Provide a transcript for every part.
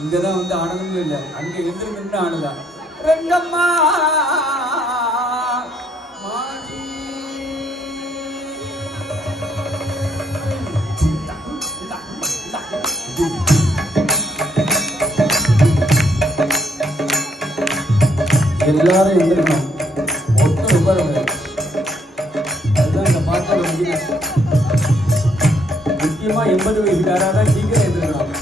இங்கதான் வந்து ஆனதும் இல்லை, அங்க எந்திருந்து ஆனதான். ரெங்கம்மா எல்லாரும் எந்திருக்கணும், ஒருத்தர் உட்கார முடியாது. அதுதான் இந்த பாட்டோட முக்கியமா 80 வயசுக்காரா தான் சீக்கிரம் எந்திருக்கணும்.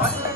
What?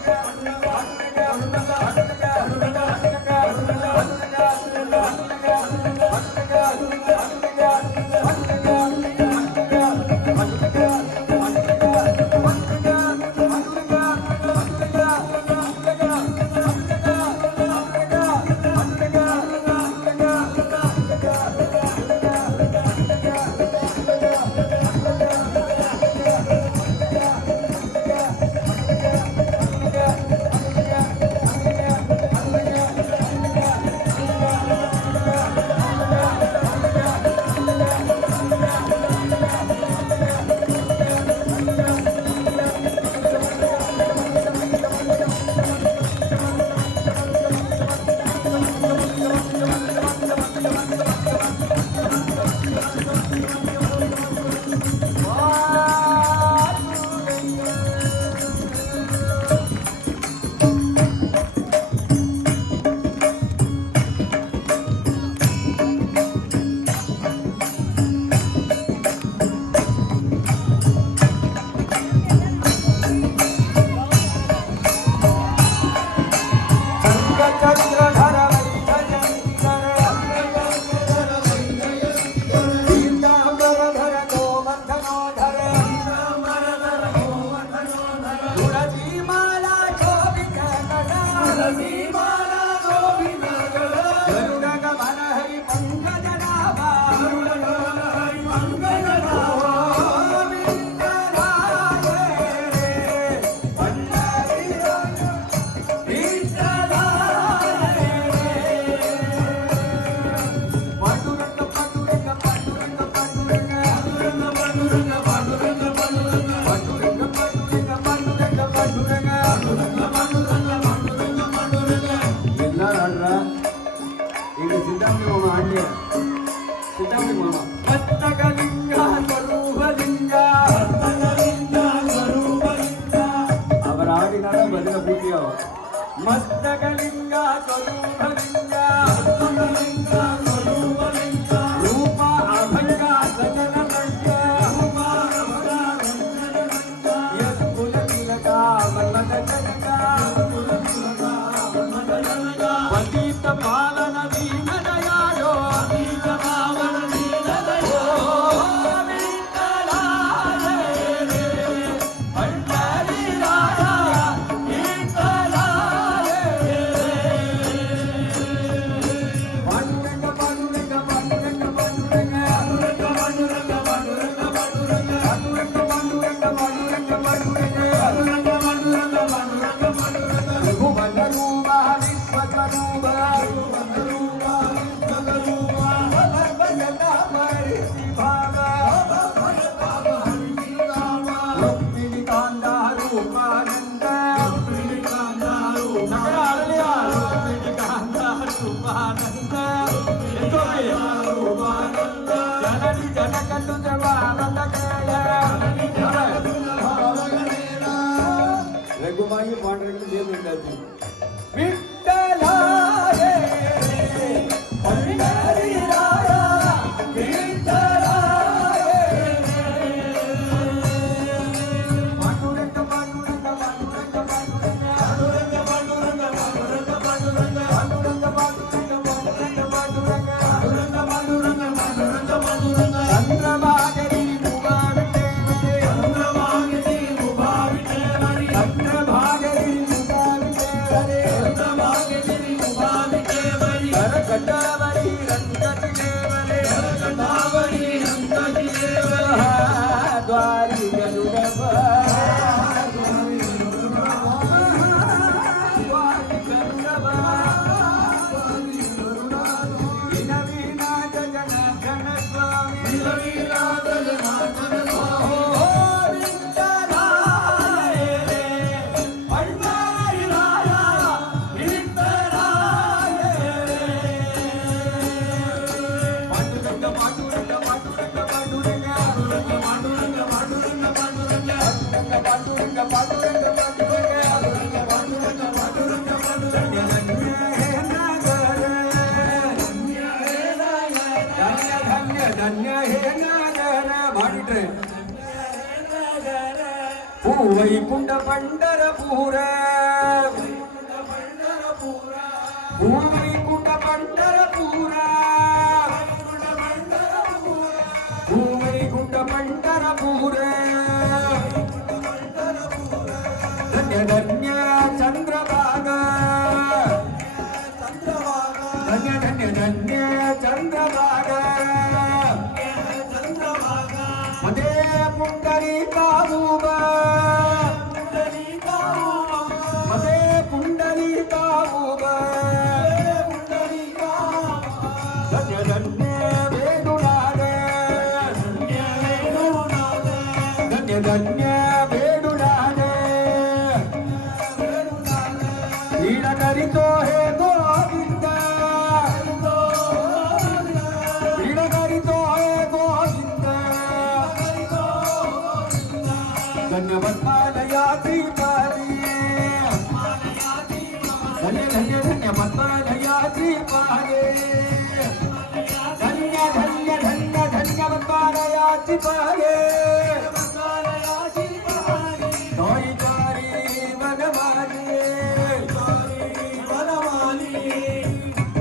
ಮಸ್ತಕಲಿಂಗ ಸ್ವರೂಪಲಿಂಗ ರೂಪ ಅಭಂಗ ಸಜನಮಂಗ ಯತ್ಕುಲ ತಿಲಕ ಮನ್ಮಥ ಜನಕ ಪತಿತ ಪಾಲನ ದೀನದಯಾಳೋ रघुमाई पांडुरंग देव विठ्ठलाची विठ्ठला रे पंढरी राया विठ्ठला रे पांडुरंग पांडुरंग पांडुरंग पांडुरंग पांडुरंग पांडुरंग पांडुरंग पांडुरंग पांडुरंग पांडुरंग पांडुरंग पांडुरंग पांडुरंग पांडुरंग चंद्रभागरी द्वारी वैकुंठ पंढरपूर वैकुंठ पंढरपूर वैकुंठ पंढरपूर धन्य धन्य चंद्रभागा धन्य धन्य धन्य चंद्रभागा मध्ये पुंडरी काबूबा मध्ये पुंडरी काबूबा धन्य धन्य वेणुनाद धन्य धन्य वेणुनाद लीड करीतो हे गोविंद लीड करीतो हे गोविंद धन्यवाद मालयाती पारी धन्य धन्य धन्यवाद मालयाती पारे धन्य धन्य धन्य धन्यवाद मालयाती पारे तोई तारी वनमाली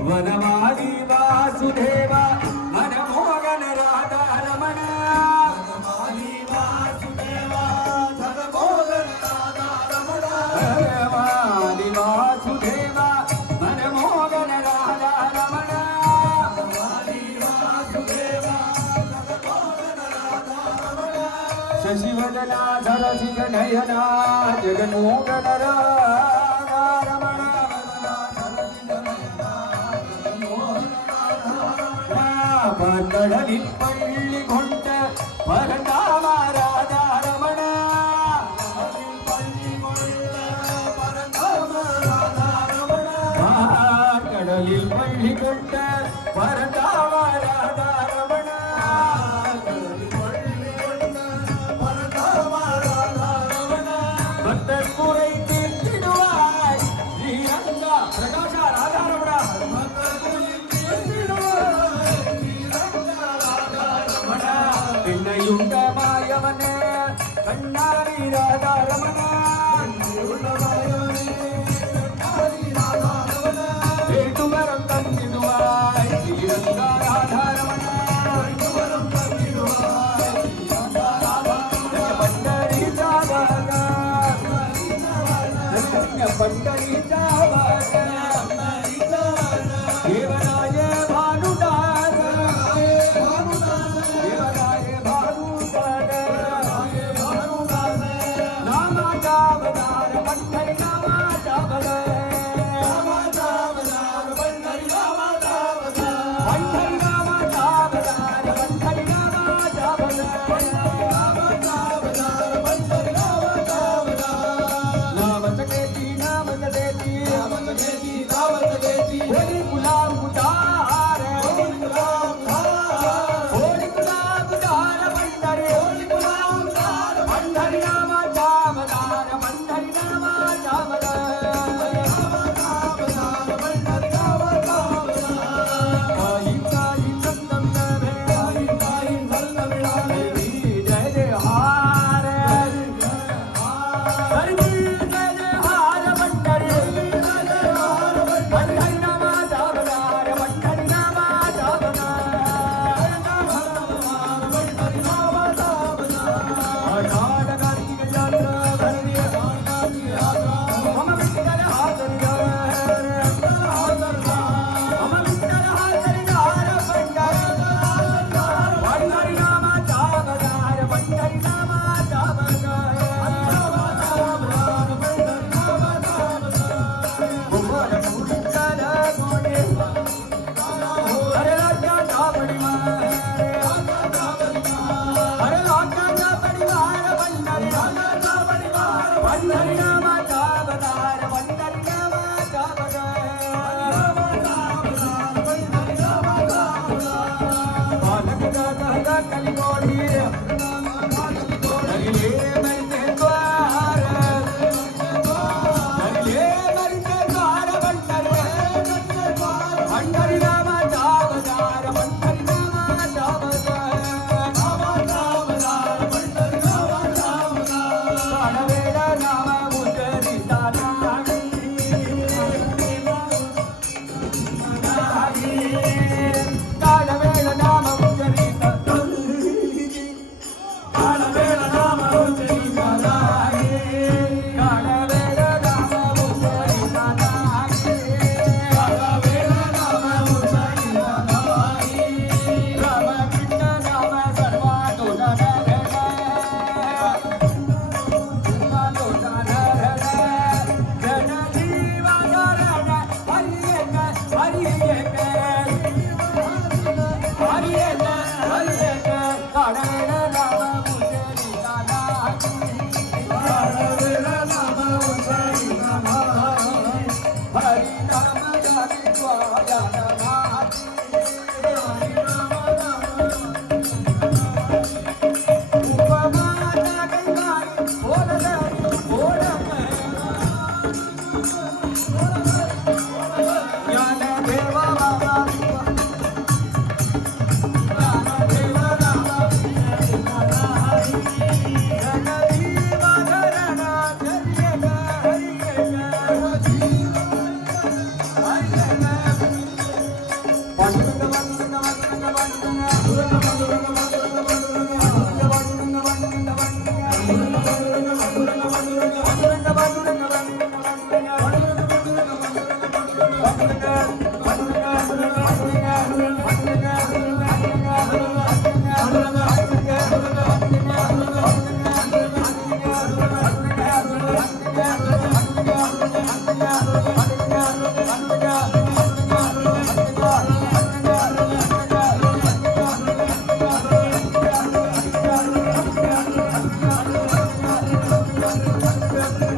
वनमाली वासुदेवा मनमोहन राधा रमण वासुदेवा मनमोहन राधा रमण शशिवदना धरसिक नयना जगन्मोहन राधा रमण பந்தடலில் பள்ளி கொண்ட பரந்தாமா ராஜா ரமண கடலில் பள்ளி கொண்ட பரந்தாமா ராஜா ரமண பக்தர் குறை தீர்த்திடுவாய் ஸ்ரீ कन्यारी राधा रमण भेटुवरं तन्निदुवाय श्रीरंगा राधा रमण पंढरीचा वागा पंढरीचा वागा देवराय भानुदास देवराय भानुदास नामाचा अवतार पंढरी नामाचा अवतार पंढरी नामाचा अवतार पंढरी नामाचा अवतार होली गुलाब उदार होली गुलाब उदार पंढरी नामाचा अवतार पंढरी नामाचा अवतार काही काही संगम नव्हे जय जय हार हरी जय जय हार पंढरी पंढरी नामाचा अवतार पंढरी नामाचा अवतार आषाढ कार्तिक यात्रा भरली मम विठ्ठल हातरी मम विठ्ठल हातरी दार पंढरी नामाचा अवतार पंढरी नामाचा अवतार गोपाळ विठ्ठल गोडे हरे राजाचा परिवार हरे राजाचा परिवार पंढरी नामाचा अवतार पंढरी नामाचा अवतार बालक दादा कलिगोडी हरिले मरते द्वार हरिले मरते द्वार पंढरी नामाचा अवतार पंढरी नामाचा अवतार काळवेळ नाम उजळीता नाही काळवेळ नाम उजळीता काळवेळ नाम उजळीता नाही काळवेळ नाम उजळीता नाही काळवेळ नाम उजळीता नाही राम कृष्ण नाम सर्वातुन Thank you.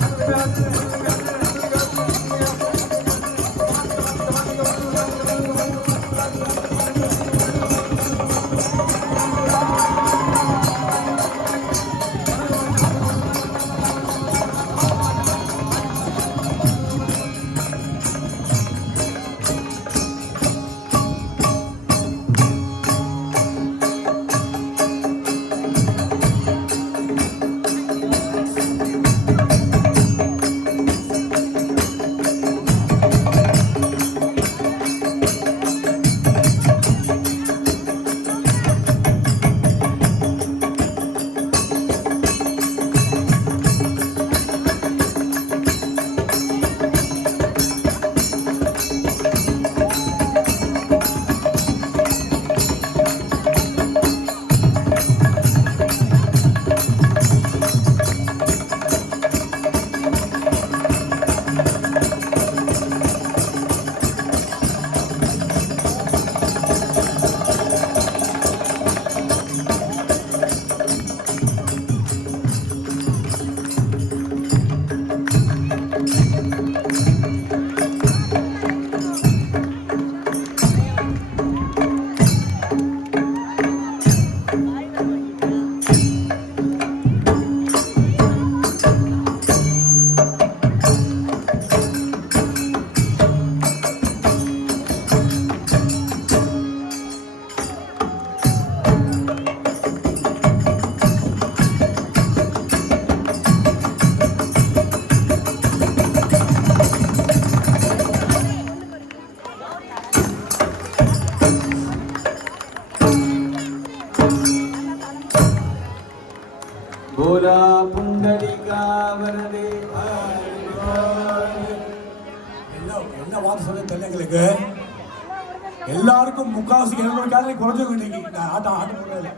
என்ன வார்த்தை சொல்ல தெரியல எங்களுக்கு. எல்லாருக்கும் முக்காவாசி 200 கேலரி குறைஞ்சவங்க இன்னைக்கு ஆட்டம் போடுறதில்ல.